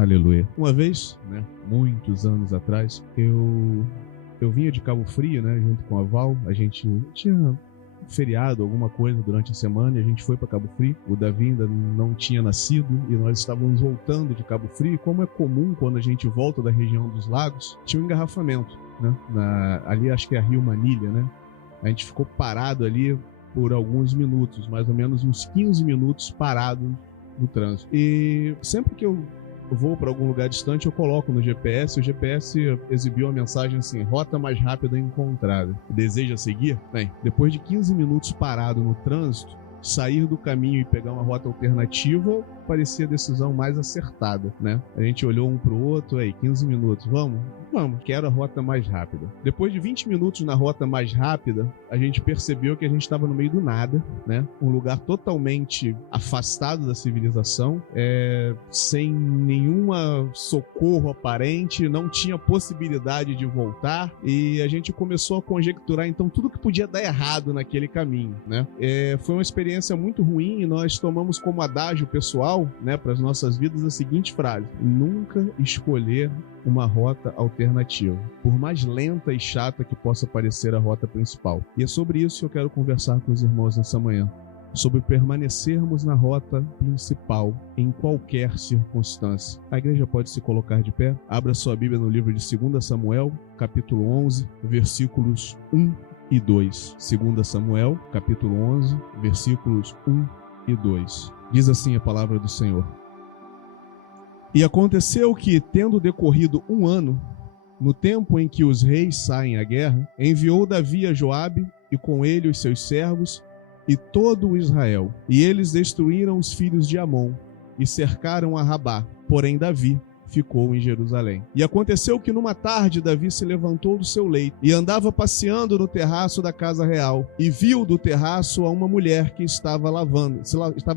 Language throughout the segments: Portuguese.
Aleluia. Uma vez, muitos anos atrás, eu vinha de Cabo Frio, junto com a Val. A gente tinha feriado, alguma coisa durante a semana, e a gente foi para Cabo Frio. O Davi ainda não tinha nascido e nós estávamos voltando de Cabo Frio. E como é comum quando a gente volta da região dos lagos, tinha um engarrafamento, ali acho que é a Rio Manilha, A gente ficou parado ali por alguns minutos, mais ou menos uns 15 minutos parado no trânsito. E sempre que eu vou para algum lugar distante, eu coloco no GPS. O GPS exibiu a mensagem assim: rota mais rápida encontrada. Deseja seguir? Bem, depois de 15 minutos parado no trânsito, sair do caminho e pegar uma rota alternativa parecia a decisão mais acertada, A gente olhou um pro outro, 15 minutos, vamos, quero a rota mais rápida. Depois de 20 minutos na rota mais rápida, a gente percebeu que a gente estava no meio do nada, Um lugar totalmente afastado da civilização, sem nenhuma socorro aparente, não tinha possibilidade de voltar, e a gente começou a conjecturar então tudo que podia dar errado naquele caminho, Foi uma experiência muito ruim, e nós tomamos como adágio pessoal, para as nossas vidas, a seguinte frase: nunca escolher uma rota alternativa, por mais lenta e chata que possa parecer a rota principal. E é sobre isso que eu quero conversar com os irmãos nessa manhã, sobre permanecermos na rota principal em qualquer circunstância. A igreja pode se colocar de pé. Abra sua Bíblia no livro de 2 Samuel, capítulo 11, versículos 1 e 2. 2 Samuel, capítulo 11, versículos 1 e 2. Diz assim a palavra do Senhor: E aconteceu que, tendo decorrido 1 ano, no tempo em que os reis saem à guerra, enviou Davi a Joabe, e com ele os seus servos, e todo o Israel. E eles destruíram os filhos de Amon, e cercaram a Rabá. Porém Davi ficou em Jerusalém. E aconteceu que numa tarde Davi se levantou do seu leito e andava passeando no terraço da casa real, e viu do terraço a uma mulher que estava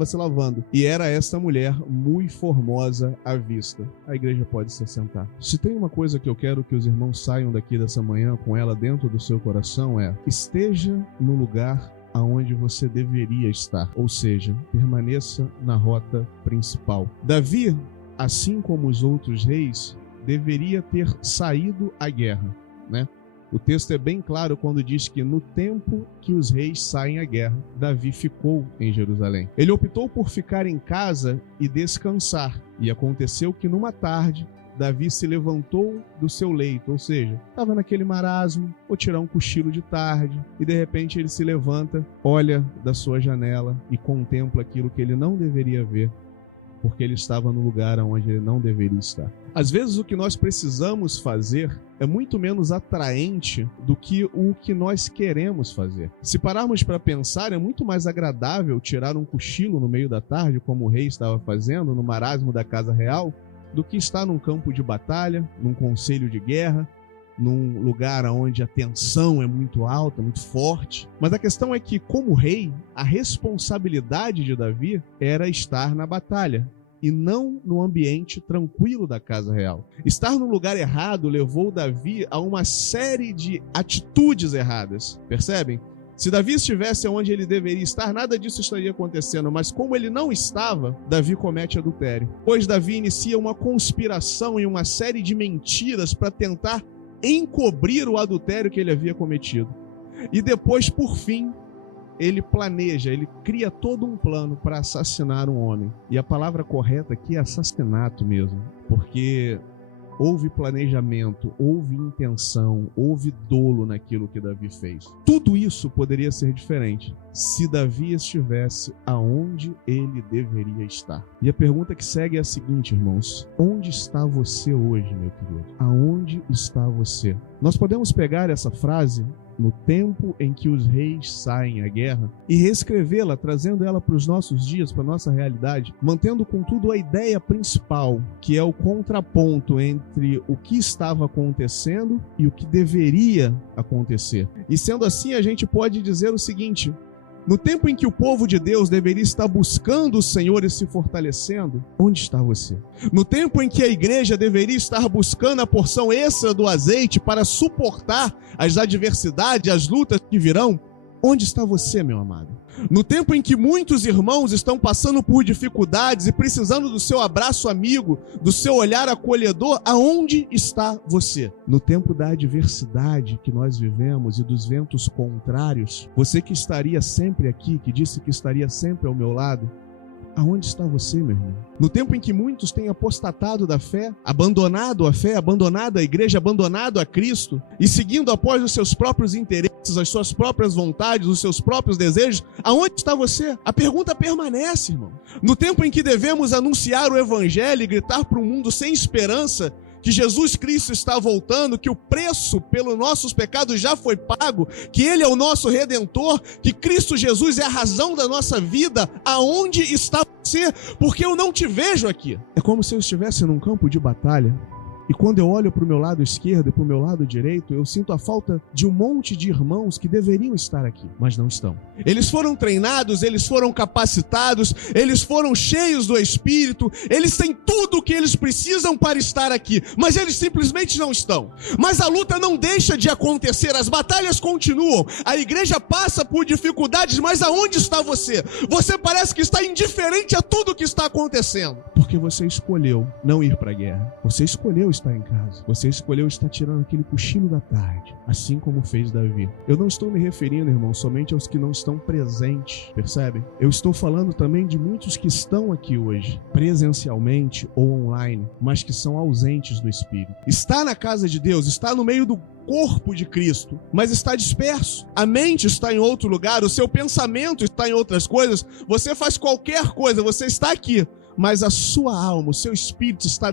se lavando, e era esta mulher muito formosa à vista. A igreja pode se assentar. Se tem uma coisa que eu quero que os irmãos saiam daqui dessa manhã com ela dentro do seu coração, esteja no lugar aonde você deveria estar, ou seja, permaneça na rota principal. Davi, assim como os outros reis, deveria ter saído à guerra, O texto é bem claro quando diz que no tempo que os reis saem à guerra, Davi ficou em Jerusalém. Ele optou por ficar em casa e descansar. E aconteceu que numa tarde, Davi se levantou do seu leito, ou seja, estava naquele marasmo, vou tirar um cochilo de tarde, e de repente ele se levanta, olha da sua janela e contempla aquilo que ele não deveria ver, porque ele estava no lugar onde ele não deveria estar. Às vezes o que nós precisamos fazer é muito menos atraente do que o que nós queremos fazer. Se pararmos para pensar, é muito mais agradável tirar um cochilo no meio da tarde, como o rei estava fazendo no marasmo da casa real, do que estar num campo de batalha, num conselho de guerra, num lugar onde a tensão é muito alta, muito forte. Mas a questão é que, como rei, a responsabilidade de Davi era estar na batalha e não no ambiente tranquilo da casa real. Estar no lugar errado levou Davi a uma série de atitudes erradas, percebem? Se Davi estivesse onde ele deveria estar, nada disso estaria acontecendo, mas como ele não estava, Davi comete adultério. Pois Davi inicia uma conspiração e uma série de mentiras para tentar encobrir o adultério que ele havia cometido. E depois, por fim, ele planeja, ele cria todo um plano para assassinar um homem. E a palavra correta aqui é assassinato mesmo, porque houve planejamento, houve intenção, houve dolo naquilo que Davi fez. Tudo isso poderia ser diferente se Davi estivesse aonde ele deveria estar. E a pergunta que segue é a seguinte, irmãos: onde está você hoje, meu querido? Aonde está você? Nós podemos pegar essa frase, no tempo em que os reis saem à guerra, e reescrevê-la, trazendo ela para os nossos dias, para a nossa realidade, mantendo contudo a ideia principal, que é o contraponto entre o que estava acontecendo e o que deveria acontecer. E sendo assim, a gente pode dizer o seguinte: no tempo em que o povo de Deus deveria estar buscando o Senhor e se fortalecendo, onde está você? No tempo em que a igreja deveria estar buscando a porção extra do azeite para suportar as adversidades, as lutas que virão, onde está você, meu amado? No tempo em que muitos irmãos estão passando por dificuldades e precisando do seu abraço amigo, do seu olhar acolhedor, aonde está você? No tempo da adversidade que nós vivemos e dos ventos contrários, você que estaria sempre aqui, que disse que estaria sempre ao meu lado, aonde está você, meu irmão? No tempo em que muitos têm apostatado da fé, abandonado a fé, abandonado a igreja, abandonado a Cristo e seguindo após os seus próprios interesses, as suas próprias vontades, os seus próprios desejos, aonde está você? A pergunta permanece, irmão. No tempo em que devemos anunciar o evangelho e gritar para um mundo sem esperança que Jesus Cristo está voltando, que o preço pelos nossos pecados já foi pago, que Ele é o nosso Redentor, que Cristo Jesus é a razão da nossa vida, aonde está você? Porque eu não te vejo aqui. É como se eu estivesse num campo de batalha, e quando eu olho para o meu lado esquerdo e para o meu lado direito, eu sinto a falta de um monte de irmãos que deveriam estar aqui, mas não estão. Eles foram treinados, eles foram capacitados, eles foram cheios do Espírito, eles têm tudo o que eles precisam para estar aqui, mas eles simplesmente não estão. Mas a luta não deixa de acontecer, as batalhas continuam, a igreja passa por dificuldades, mas aonde está você? Você parece que está indiferente a tudo o que está acontecendo, porque você escolheu não ir para a guerra, você escolheu estar em casa, você escolheu estar tirando aquele cochilo da tarde, assim como fez Davi. Eu não estou me referindo, irmão, somente aos que não estão presentes, percebem? Eu estou falando também de muitos que estão aqui hoje, presencialmente ou online, mas que são ausentes do Espírito. Está na casa de Deus, está no meio do corpo de Cristo, mas está disperso. A mente está em outro lugar, o seu pensamento está em outras coisas, você faz qualquer coisa, você está aqui, mas a sua alma, o seu espírito está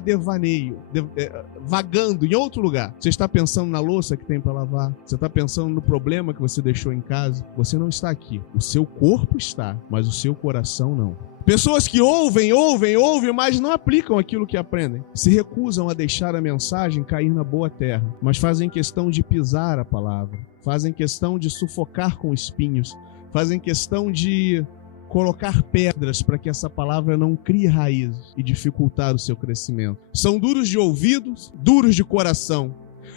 vagando em outro lugar. Você está pensando na louça que tem para lavar, você está pensando no problema que você deixou em casa. Você não está aqui. O seu corpo está, mas o seu coração não. Pessoas que ouvem, mas não aplicam aquilo que aprendem. Se recusam a deixar a mensagem cair na boa terra, mas fazem questão de pisar a palavra, fazem questão de sufocar com espinhos, fazem questão de colocar pedras para que essa palavra não crie raízes e dificultar o seu crescimento. São duros de ouvidos, duros de coração.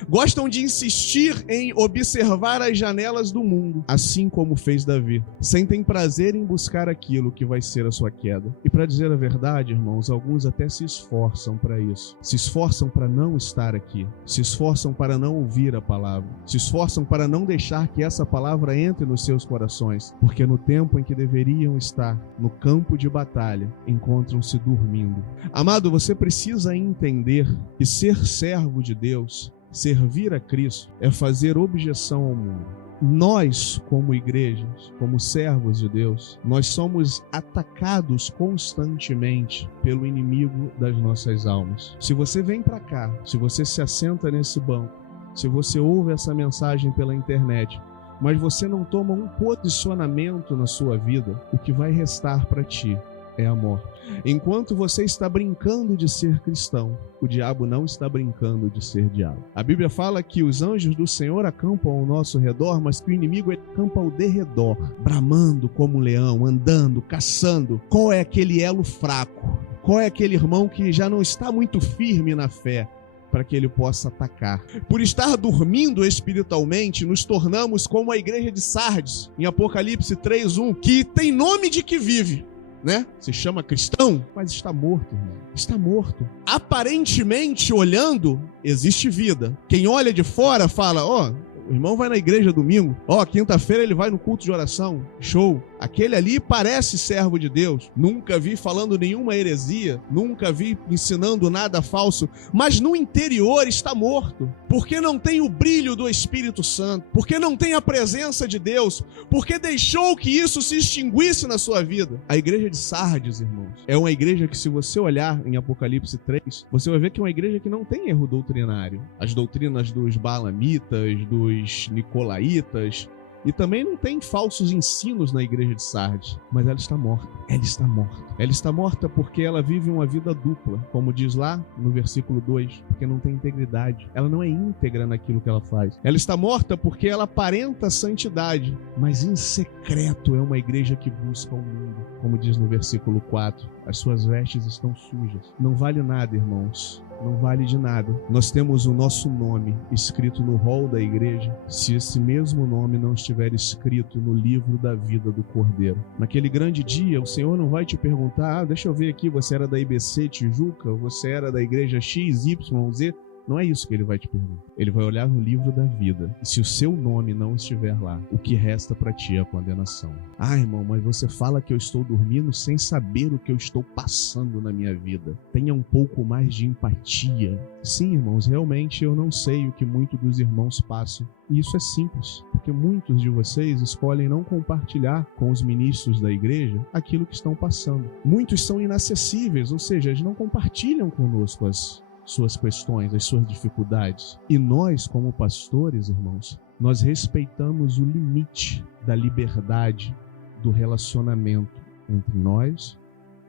Gostam de insistir em observar as janelas do mundo, assim como fez Davi. Sentem prazer em buscar aquilo que vai ser a sua queda. E para dizer a verdade, irmãos, alguns até se esforçam para isso. Se esforçam para não estar aqui. Se esforçam para não ouvir a palavra. Se esforçam para não deixar que essa palavra entre nos seus corações. Porque no tempo em que deveriam estar no campo de batalha, encontram-se dormindo. Amado, você precisa entender que ser servo de Deus, servir a Cristo, é fazer objeção ao mundo. Nós, como igrejas, como servos de Deus, nós somos atacados constantemente pelo inimigo das nossas almas. Se você vem para cá, se você se assenta nesse banco, se você ouve essa mensagem pela internet, mas você não toma um posicionamento na sua vida, o que vai restar para ti é a morte. Enquanto você está brincando de ser cristão, o diabo não está brincando de ser diabo. A Bíblia fala que os anjos do Senhor acampam ao nosso redor, mas que o inimigo acampa ao derredor, bramando como um leão, andando, caçando. Qual é aquele elo fraco? Qual é aquele irmão que já não está muito firme na fé, para que ele possa atacar? Por estar dormindo espiritualmente, nos tornamos como a igreja de Sardes, em Apocalipse 3:1, que tem nome de que vive, né? Se chama cristão, mas está morto, irmão. Está morto. Aparentemente, olhando, existe vida. Quem olha de fora fala, o irmão vai na igreja domingo, quinta-feira ele vai no culto de oração, show. Aquele ali parece servo de Deus, nunca vi falando nenhuma heresia, nunca vi ensinando nada falso, mas no interior está morto, porque não tem o brilho do Espírito Santo, porque não tem a presença de Deus, porque deixou que isso se extinguisse na sua vida. A igreja de Sardes, irmãos, é uma igreja que, se você olhar em Apocalipse 3, você vai ver que é uma igreja que não tem erro doutrinário. As doutrinas dos Balamitas, dos Nicolaitas, e também não tem falsos ensinos na igreja de Sardes, mas ela está morta. Ela está morta. Ela está morta porque ela vive uma vida dupla, como diz lá no versículo 2, porque não tem integridade. Ela não é íntegra naquilo que ela faz. Ela está morta porque ela aparenta santidade, mas em secreto é uma igreja que busca o mundo, como diz no versículo 4. As suas vestes estão sujas. Não vale nada, irmãos. Não vale de nada. Nós temos o nosso nome escrito no rol da igreja, se esse mesmo nome não estiver estiver escrito no livro da vida do Cordeiro. Naquele grande dia, o Senhor não vai te perguntar: deixa eu ver aqui, você era da IBC Tijuca, você era da igreja XYZ. Não é isso que ele vai te perguntar. Ele vai olhar no livro da vida. E se o seu nome não estiver lá, o que resta para ti é a condenação. Ah, irmão, mas você fala que eu estou dormindo sem saber o que eu estou passando na minha vida. Tenha um pouco mais de empatia. Sim, irmãos, realmente eu não sei o que muitos dos irmãos passam. E isso é simples, porque muitos de vocês escolhem não compartilhar com os ministros da igreja aquilo que estão passando. Muitos são inacessíveis, ou seja, eles não compartilham conosco as suas questões, as suas dificuldades. E nós, como pastores, irmãos, nós respeitamos o limite da liberdade do relacionamento entre nós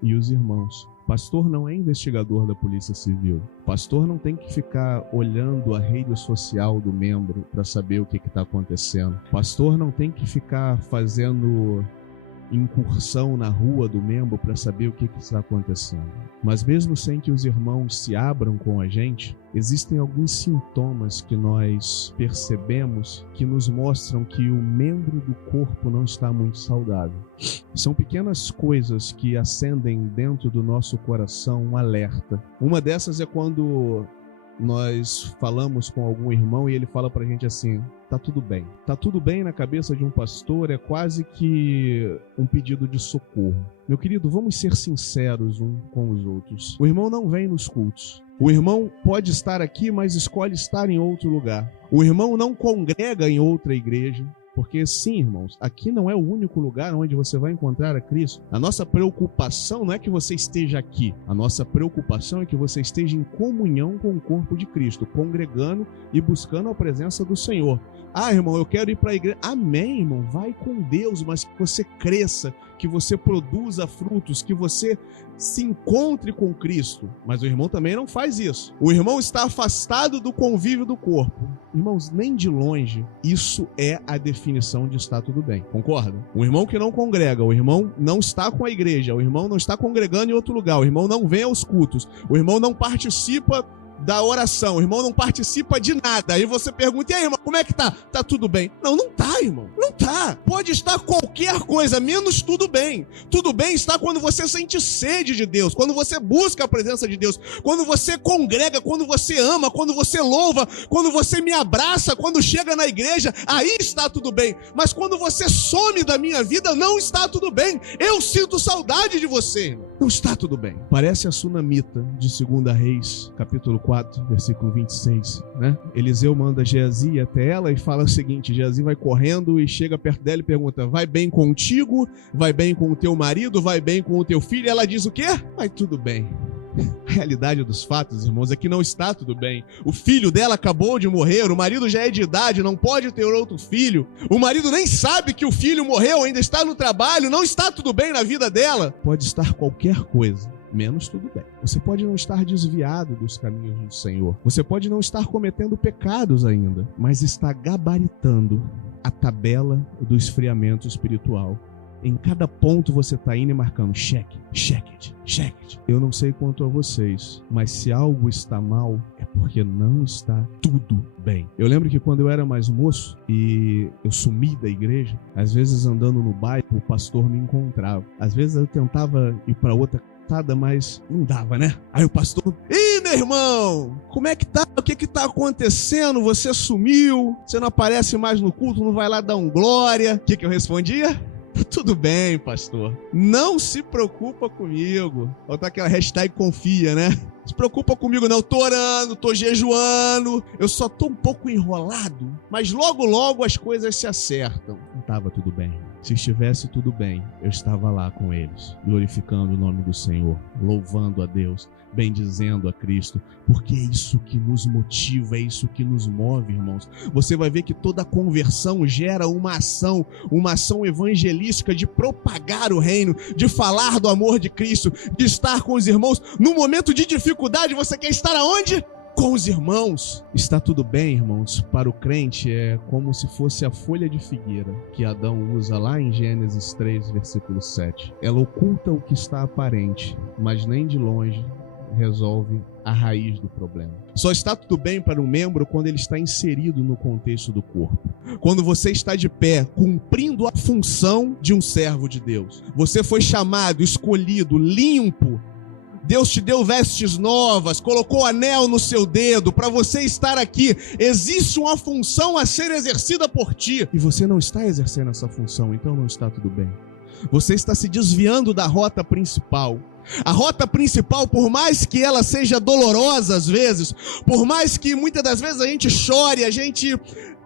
e os irmãos. Pastor não é investigador da Polícia Civil. Pastor não tem que ficar olhando a rede social do membro para saber o que está acontecendo. Pastor não tem que ficar fazendo incursão na rua do membro para saber o que está acontecendo. Mas mesmo sem que os irmãos se abram com a gente, existem alguns sintomas que nós percebemos que nos mostram que o membro do corpo não está muito saudável. São pequenas coisas que acendem dentro do nosso coração um alerta. Uma dessas é quando nós falamos com algum irmão e ele fala pra gente assim: tá tudo bem. Tá tudo bem na cabeça de um pastor é quase que um pedido de socorro. Meu querido, vamos ser sinceros uns com os outros. O irmão não vem nos cultos. O irmão pode estar aqui, mas escolhe estar em outro lugar. O irmão não congrega em outra igreja. Porque sim, irmãos, aqui não é o único lugar onde você vai encontrar a Cristo. A nossa preocupação não é que você esteja aqui. A nossa preocupação é que você esteja em comunhão com o corpo de Cristo, congregando e buscando a presença do Senhor. Ah, irmão, eu quero ir para a igreja. Amém, irmão, vai com Deus, mas que você cresça, que você produza frutos, que você se encontre com Cristo. Mas o irmão também não faz isso. O irmão está afastado do convívio do corpo. Irmãos, nem de longe, isso é a definição de estar tudo bem. Concorda? O irmão que não congrega, o irmão não está com a igreja, o irmão não está congregando em outro lugar, o irmão não vem aos cultos, o irmão não participa da oração, o irmão não participa de nada. Aí você pergunta: e aí, irmão, como é que tá? Tá tudo bem? Não, não tá, irmão. Não tá. Pode estar qualquer coisa, menos tudo bem. Tudo bem está quando você sente sede de Deus, quando você busca a presença de Deus, quando você congrega, quando você ama, quando você louva, quando você me abraça, quando chega na igreja, aí está tudo bem. Mas quando você some da minha vida, não está tudo bem. Eu sinto saudade de você, irmão. Não está tudo bem. Parece a sunamita de 2 Reis, capítulo 4, versículo 26, né? Eliseu manda Geazi até ela e fala o seguinte: Geazi vai correndo e chega perto dela e pergunta: vai bem contigo? Vai bem com o teu marido? Vai bem com o teu filho? E ela diz o quê? Vai tudo bem. A realidade dos fatos, irmãos, é que não está tudo bem. O filho dela acabou de morrer, o marido já é de idade, não pode ter outro filho. O marido nem sabe que o filho morreu, ainda está no trabalho, não está tudo bem na vida dela. Pode estar qualquer coisa, menos tudo bem. Você pode não estar desviado dos caminhos do Senhor. Você pode não estar cometendo pecados ainda, mas está gabaritando a tabela do esfriamento espiritual. Em cada ponto você está indo e marcando check it. Eu não sei quanto a vocês, mas se algo está mal, é porque não está tudo bem. Eu lembro que quando eu era mais moço e eu sumi da igreja, às vezes andando no bairro, o pastor me encontrava. Às vezes eu tentava ir para outra casa, mas não dava, né? Aí o pastor: ih, meu irmão, como é que tá? O que tá acontecendo? Você sumiu, você não aparece mais no culto, não vai lá dar um glória. O que eu respondia? Tudo bem, pastor. Não se preocupa comigo. Botar aquela hashtag confia, né? Não se preocupa comigo não. Eu tô orando, tô jejuando. Eu só tô um pouco enrolado. Mas logo, logo as coisas se acertam. Não estava tudo bem. Se estivesse tudo bem, eu estava lá com eles, glorificando o nome do Senhor, louvando a Deus, bendizendo a Cristo, porque é isso que nos motiva, é isso que nos move, irmãos. Você vai ver que toda conversão gera uma ação evangelística de propagar o reino, de falar do amor de Cristo, de estar com os irmãos. No momento de dificuldade, você quer estar aonde? Com os irmãos. Está tudo bem, irmãos? Para o crente é como se fosse a folha de figueira que Adão usa lá em Gênesis 3, versículo 7. Ela oculta o que está aparente, mas nem de longe resolve a raiz do problema. Só está tudo bem para um membro quando ele está inserido no contexto do corpo. Quando você está de pé, cumprindo a função de um servo de Deus. Você foi chamado, escolhido, limpo. Deus te deu vestes novas, colocou anel no seu dedo para você estar aqui. Existe uma função a ser exercida por ti. E você não está exercendo essa função, então não está tudo bem. Você está se desviando da rota principal. A rota principal, por mais que ela seja dolorosa às vezes, por mais que muitas das vezes a gente chore, a gente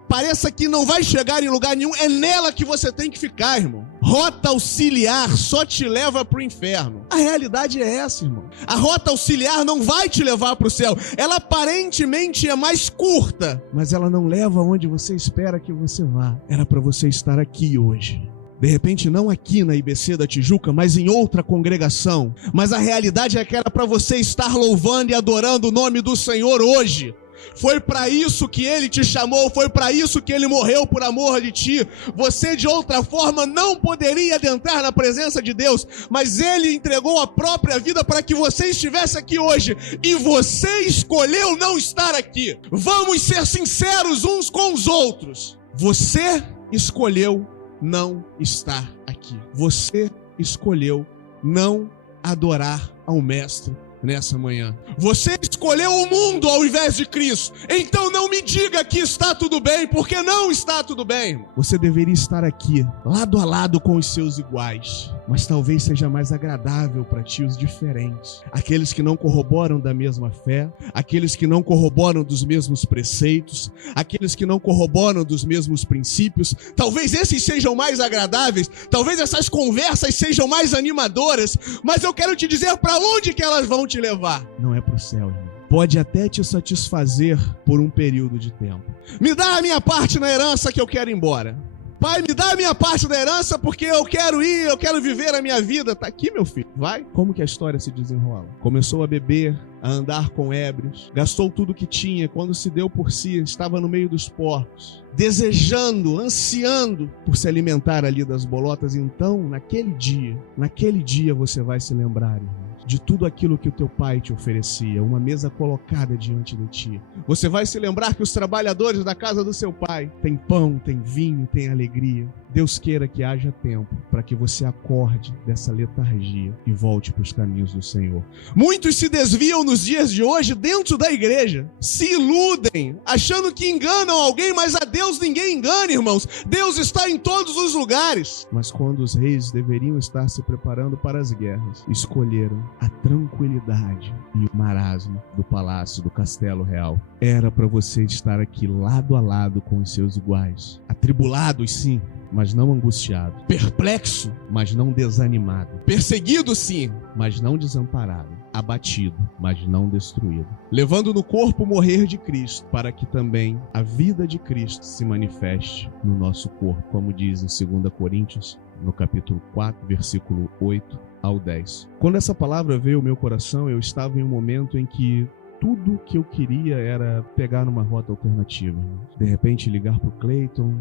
pareça que não vai chegar em lugar nenhum, é nela que você tem que ficar, irmão. Rota auxiliar só te leva para o inferno. A realidade é essa, irmão. A rota auxiliar não vai te levar para o céu. Ela aparentemente é mais curta, mas ela não leva onde você espera que você vá. Era para você estar aqui hoje. De repente não aqui na IBC da Tijuca, mas em outra congregação. Mas a realidade é que era para você estar louvando e adorando o nome do Senhor hoje. Foi para isso que Ele te chamou, foi para isso que Ele morreu por amor de ti. Você de outra forma não poderia adentrar na presença de Deus, mas Ele entregou a própria vida para que você estivesse aqui hoje. E você escolheu não estar aqui. Vamos ser sinceros uns com os outros. Você escolheu não estar aqui. Você escolheu não adorar ao Mestre nessa manhã. Você escolheu o mundo ao invés de Cristo. Então não me diga que está tudo bem, porque não está tudo bem. Você deveria estar aqui, lado a lado com os seus iguais. Mas talvez seja mais agradável para ti os diferentes. Aqueles que não corroboram da mesma fé, aqueles que não corroboram dos mesmos preceitos, aqueles que não corroboram dos mesmos princípios. Talvez esses sejam mais agradáveis, talvez essas conversas sejam mais animadoras, mas eu quero te dizer para onde que elas vão te levar. Não é para o céu, irmão. Pode até te satisfazer por um período de tempo. Me dá a minha parte na herança que eu quero ir embora. Pai, me dá a minha parte da herança porque eu quero ir, eu quero viver a minha vida. Tá aqui, meu filho, vai. Como que a história se desenrola? Começou a beber, a andar com ébrios, gastou tudo que tinha. Quando se deu por si, estava no meio dos porcos, desejando, ansiando por se alimentar ali das bolotas. Então, naquele dia você vai se lembrar, irmão, de tudo aquilo que o teu pai te oferecia, uma mesa colocada diante de ti. Você vai se lembrar que os trabalhadores da casa do seu pai têm pão, têm vinho, têm alegria. Deus queira que haja tempo para que você acorde dessa letargia e volte para os caminhos do Senhor. Muitos se desviam nos dias de hoje dentro da igreja, se iludem, achando que enganam alguém, mas a Deus ninguém engana, irmãos. Deus está em todos os lugares. Mas quando os reis deveriam estar se preparando para as guerras, escolheram a tranquilidade e o marasmo do palácio, do castelo real. Era para você estar aqui lado a lado com os seus iguais, atribulados sim, mas não angustiado, perplexo, mas não desanimado, perseguido sim, mas não desamparado, abatido, mas não destruído, levando no corpo o morrer de Cristo, para que também a vida de Cristo se manifeste no nosso corpo, como diz em 2 Coríntios, no capítulo 4, versículo 8 ao 10. Quando essa palavra veio ao meu coração, eu estava em um momento em que tudo que eu queria era pegar numa rota alternativa. De repente ligar para o Cleiton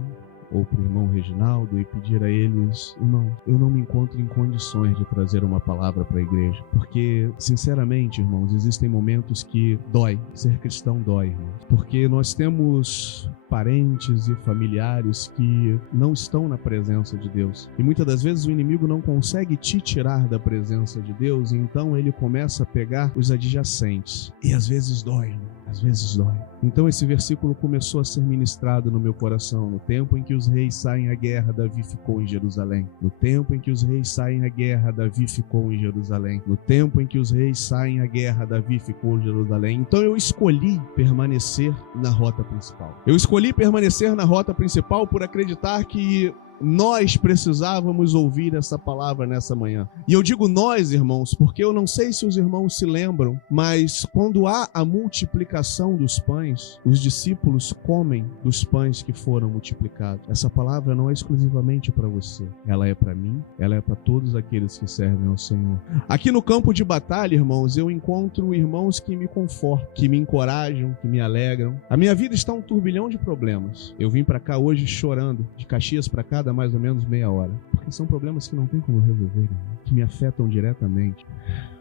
ou para o irmão Reginaldo e pedir a eles: irmão, eu não me encontro em condições de trazer uma palavra para a igreja, porque sinceramente, irmãos, existem momentos que dói, ser cristão dói, irmãos, porque nós temos parentes e familiares que não estão na presença de Deus, e muitas das vezes o inimigo não consegue te tirar da presença de Deus, e então ele começa a pegar os adjacentes, e às vezes dói, irmão. Às vezes dói. Então esse versículo começou a ser ministrado no meu coração. No tempo em que os reis saem à guerra, Davi ficou em Jerusalém. No tempo em que os reis saem à guerra, Davi ficou em Jerusalém. No tempo em que os reis saem à guerra, Davi ficou em Jerusalém. Então eu escolhi permanecer na rota principal. Eu escolhi permanecer na rota principal por acreditar que nós precisávamos ouvir essa palavra nessa manhã. E eu digo nós, irmãos, porque eu não sei se os irmãos se lembram, mas quando há a multiplicação dos pães, os discípulos comem dos pães que foram multiplicados. Essa palavra não é exclusivamente para você. Ela é para mim, ela é para todos aqueles que servem ao Senhor. Aqui no campo de batalha, irmãos, eu encontro irmãos que me confortam, que me encorajam, que me alegram. A minha vida está um turbilhão de problemas. Eu vim para cá hoje chorando, de Caxias para cá, mais ou menos meia hora, porque são problemas que não tem como resolver, que me afetam diretamente.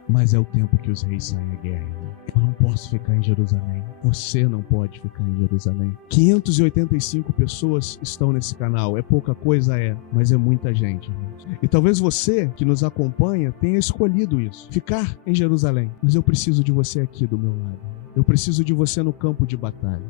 Mas é o tempo que os reis saem à guerra, irmão. Eu não posso ficar em Jerusalém. Você não pode ficar em Jerusalém. 585 pessoas estão nesse canal. É pouca coisa, mas é muita gente, irmãos. E talvez você que nos acompanha tenha escolhido isso, ficar em Jerusalém. Mas eu preciso de você aqui do meu lado. Eu preciso de você no campo de batalha.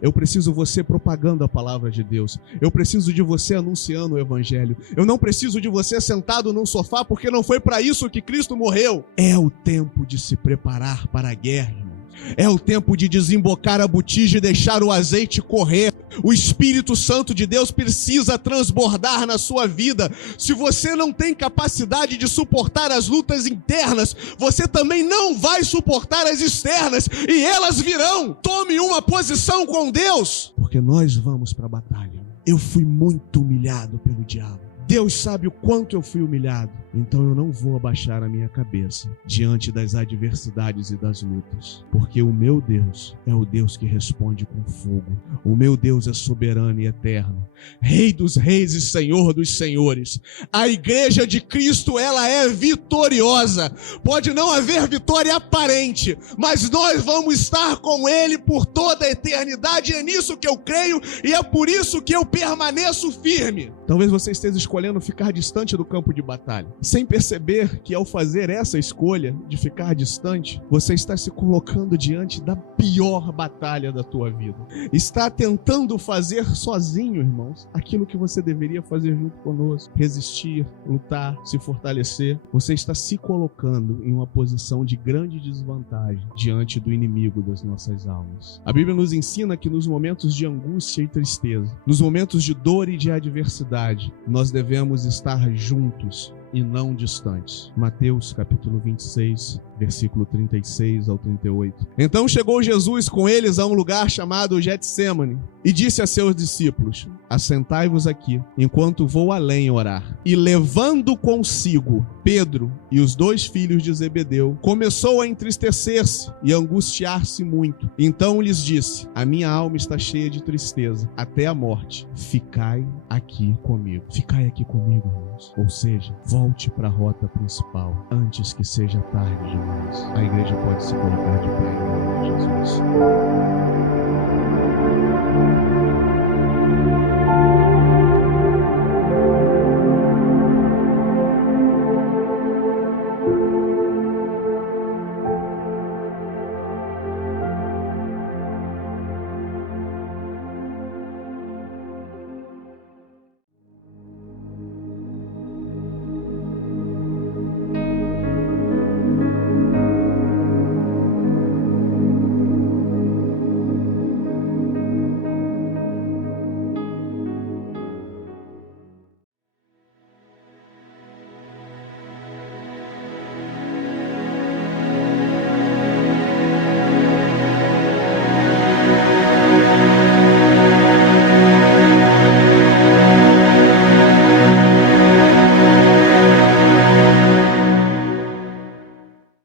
Eu preciso de você propagando a palavra de Deus. Eu preciso de você anunciando o evangelho. Eu não preciso de você sentado num sofá, porque não foi para isso que Cristo morreu. É o tempo de se preparar para a guerra, irmão. É o tempo de desembocar a botija e deixar o azeite correr. O Espírito Santo de Deus precisa transbordar na sua vida. Se você não tem capacidade de suportar as lutas internas, você também não vai suportar as externas, e elas virão. Tome uma posição com Deus, porque nós vamos para a batalha. Eu fui muito humilhado pelo diabo. Deus sabe o quanto eu fui humilhado. Então eu não vou abaixar a minha cabeça diante das adversidades e das lutas, porque o meu Deus é o Deus que responde com fogo. O meu Deus é soberano e eterno, Rei dos reis e Senhor dos senhores. A igreja de Cristo, ela é vitoriosa. Pode não haver vitória aparente, mas nós vamos estar com Ele por toda a eternidade. É nisso que eu creio e é por isso que eu permaneço firme. Talvez você esteja escolhendo ficar distante do campo de batalha, sem perceber que ao fazer essa escolha de ficar distante, você está se colocando diante da pior batalha da tua vida. Está tentando fazer sozinho, irmãos, aquilo que você deveria fazer junto conosco. Resistir, lutar, se fortalecer. Você está se colocando em uma posição de grande desvantagem diante do inimigo das nossas almas. A Bíblia nos ensina que nos momentos de angústia e tristeza, nos momentos de dor e de adversidade, nós devemos estar juntos e não distantes. Mateus capítulo 26, versículo 36 ao 38. Então chegou Jesus com eles a um lugar chamado Getsêmani e disse a seus discípulos: assentai-vos aqui, enquanto vou além orar. E levando consigo Pedro e os 2 filhos de Zebedeu, começou a entristecer-se e angustiar-se muito. Então lhes disse: a minha alma está cheia de tristeza até a morte. Ficai aqui comigo. Ficai aqui comigo, irmãos. Ou seja, volte para a rota principal antes que seja tarde demais. A igreja pode se colocar de pé em nome de Jesus.